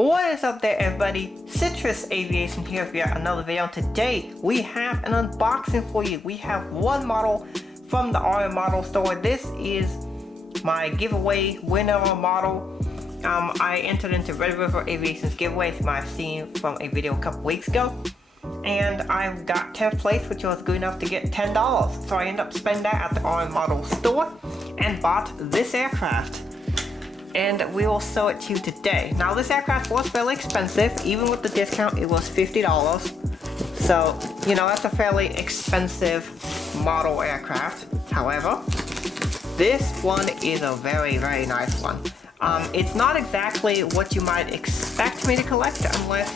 What is up there, everybody? Citrus Aviation here for yet another video. Today we have an unboxing for you. We have one model from the RM model store. This is my giveaway winner model. I entered into Red River Aviation's giveaway, as you might have seen from a video a couple weeks ago. And I got 10th place, which was good enough to get $10. So I ended up spending that at the RM model store and bought this aircraft. And we will sell it to you today. Now this aircraft was fairly expensive. Even with the discount, it was $50. So, you know, that's a fairly expensive model aircraft. However, this one is a very, very nice one. It's not exactly what you might expect me to collect unless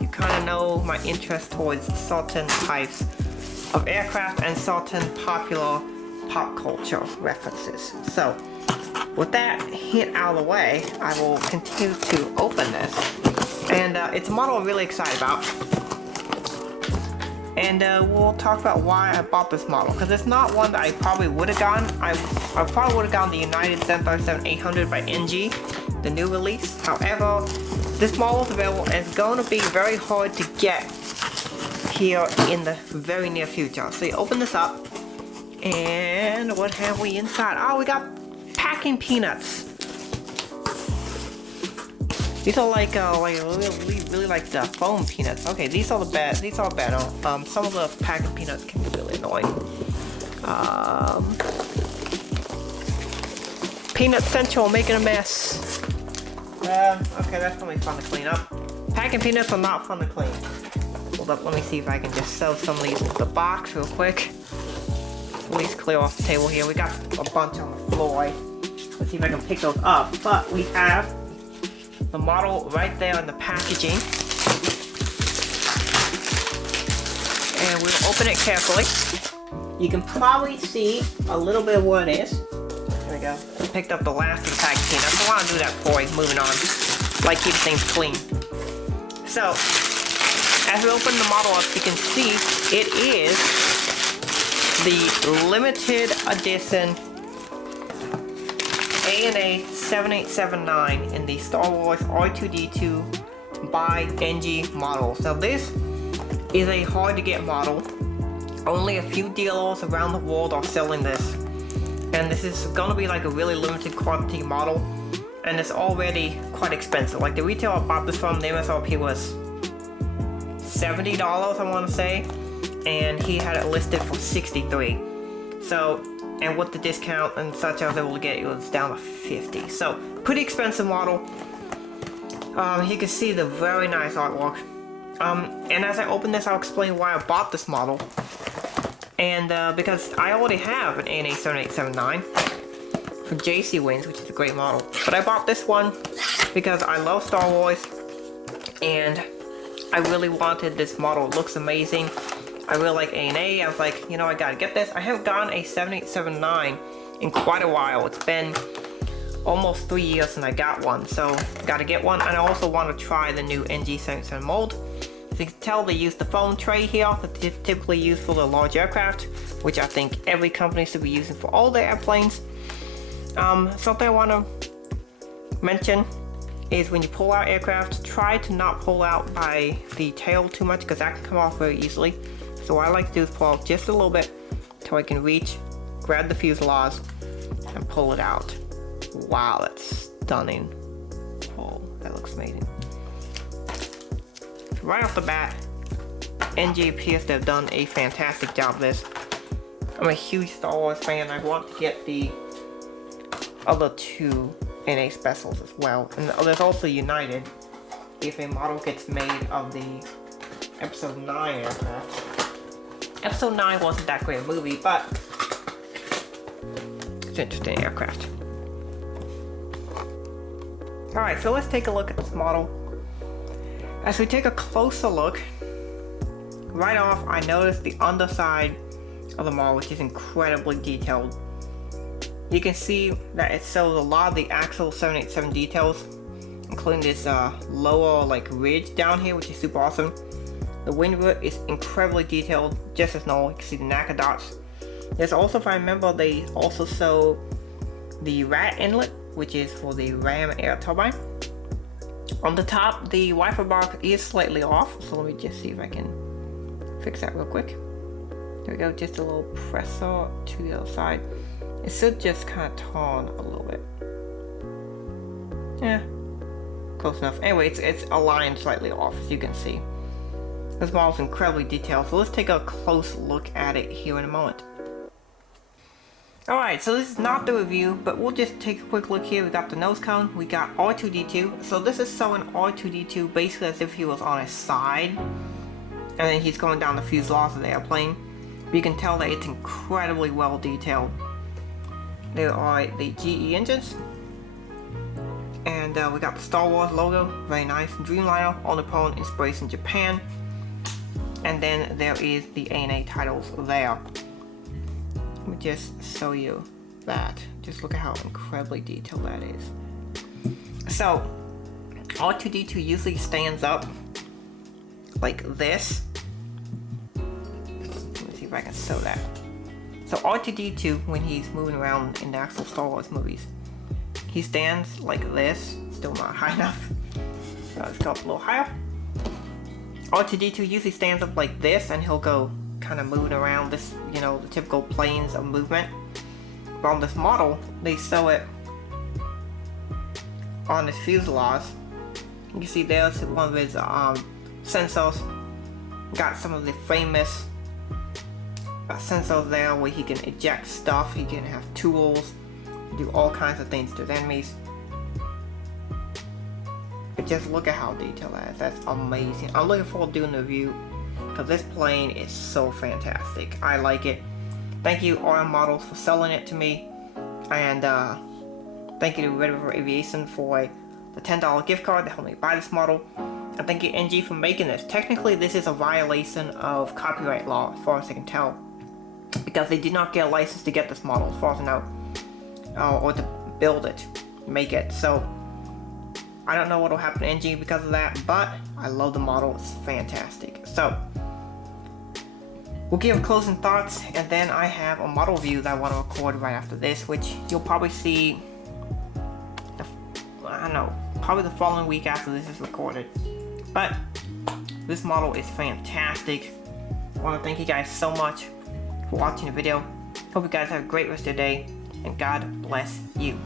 you kind of know my interest towards certain types of aircraft and certain popular pop culture references. So, with that hint out of the way, I will continue to open this. And it's a model I'm really excited about. And we'll talk about why I bought this model. Because it's not one that I probably would have gotten. I probably would have gotten the United 757-800 by NG, the new release. However, this model is available and it's going to be very hard to get here in the very near future. So you open this up. And what have we inside? Oh, we got packing peanuts. These are like really like the foam peanuts. Okay, these are the bad. These are bad. Some of the packing peanuts can be really annoying. Peanut Central making a mess. Okay, that's gonna be fun to clean up. Packing peanuts are not fun to clean. Hold up, let me see if I can just sew some of these into the box real quick. At least clear off the table here. We got a bunch on the floor. Let's see if I can pick those up. But we have the model right there in the packaging. And we'll open it carefully. You can probably see a little bit of what it is. There we go. I picked up the last of the packaging peanuts. I want to do that before we moving on. Like keep things clean. So, as we open the model up, you can see it is the limited edition ANA 7879 in the Star Wars R2-D2 by NG model. So this is a hard to get model. Only a few dealers around the world are selling this. And this is gonna be like a really limited quantity model. And it's already quite expensive. Like the retail I bought this from, the MSRP was $70, I wanna say. And he had it listed for $63. So, and with the discount and such I was able to get, it was down to $50. So, pretty expensive model. You can see the very nice artwork. And as I open this, I'll explain why I bought this model. And because I already have an ANA 7879 from JC Wings, which is a great model. But I bought this one because I love Star Wars. And I really wanted this model. It looks amazing. I really like ANA. I was like, you know, I gotta get this. I haven't gotten a 7879 in quite a while. It's been almost 3 years since I got one, so gotta get one. And I also want to try the new NG77 mold. As you can tell, they use the foam tray here that they typically use for the large aircraft, which I think every company should be using for all their airplanes. Something I want to mention is when you pull out aircraft, try to not pull out by the tail too much because that can come off very easily. So what I like to do is pull out just a little bit until I can reach, grab the fuselage, and pull it out. Wow, that's stunning. Oh, that looks amazing. Right off the bat, NG appears to have done a fantastic job of this. I'm a huge Star Wars fan. I want to get the other two NA specials as well. And there's also United, if a model gets made of the Episode 9 aircraft. Episode 9 wasn't that great a movie, but it's an interesting aircraft. Alright, so let's take a look at this model. As we take a closer look, right off I noticed the underside of the model, which is incredibly detailed. You can see that it shows a lot of the actual 787 details, including this lower like ridge down here, which is super awesome. The windward is incredibly detailed, just as normal. You can see the NACA dots. There's also, if I remember, they also show the rat inlet, which is for the ram air turbine. On the top, the wiper bar is slightly off, so let me just see if I can fix that real quick. There we go, just a little presser to the other side. It should just kind of turn a little bit. Yeah, close enough. Anyway, it's aligned slightly off, as you can see. This model is incredibly detailed, so let's take a close look at it here in a moment. Alright, so this is not the review, but we'll just take a quick look here. We got the nose cone, we got R2-D2. So this is showing R2-D2 basically as if he was on his side, and then he's going down the fuselage of the airplane. But you can tell that it's incredibly well detailed. There are the GE engines, and we got the Star Wars logo, very nice. Dreamliner on the prone, inspiration Japan, and then there is the ANA titles there. Let me just show you that. Just look at how incredibly detailed that is. So, R2-D2 usually stands up like this. Let me see if I can show that. So R2-D2, when he's moving around in the actual Star Wars movies, he stands like this. Still not high enough. So let's go up a little higher. R2-D2 usually stands up like this, and he'll go kind of moving around this, you know, the typical planes of movement. But on this model, they show it on this fuselage. You can see there's one of his sensors. Got some of the famous sensors there where he can eject stuff, he can have tools, do all kinds of things to his enemies. But just look at how detailed that is. That's amazing. I'm looking forward to doing the review, because this plane is so fantastic. I like it. Thank you RM Models for selling it to me, and thank you to Red River Aviation for the $10 gift card to help me buy this model, and thank you NG for making this. Technically this is a violation of copyright law as far as I can tell, because they did not get a license to get this model as far as I know, or to build it, make it. So I don't know what will happen to NG because of that, but I love the model. It's fantastic. So we'll give closing thoughts, and then I have a model review that I want to record right after this, which you'll probably see, I don't know, probably the following week after this is recorded. But this model is fantastic. I want to thank you guys so much for watching the video. Hope you guys have a great rest of your day, and God bless you.